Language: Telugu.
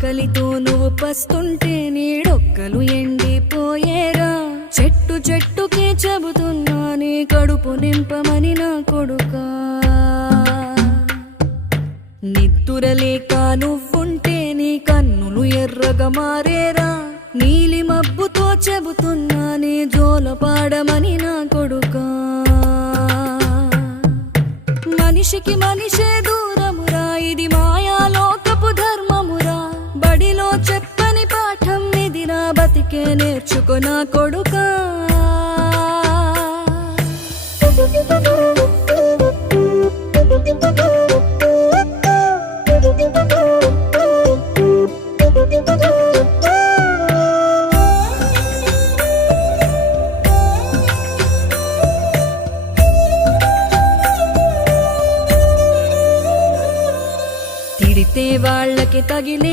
ఆకలితో నువ్వు పస్తుంటే నీడొక్కలు ఎండిపోయేరా. చెట్టు చెట్టుకే చెబుతున్నా నీ కడుపు నింపమని నా కొడుకా. నిద్దురలేక నువ్వుంటే నీ కన్నులు ఎర్రగా మారేరా. నీలి మబ్బుతో చెబుతున్నా నీ జోలపాడమని నా కొడుకా. మనిషికి మనిషే దూరమురా, ఇది మాయాలోకపు ధర్మమురా. బడిలో చెప్పని పాఠం ఇదిరా, బతికే నేర్చుకో నా కొడుకా. తిడితే వాళ్ళకి తగిలే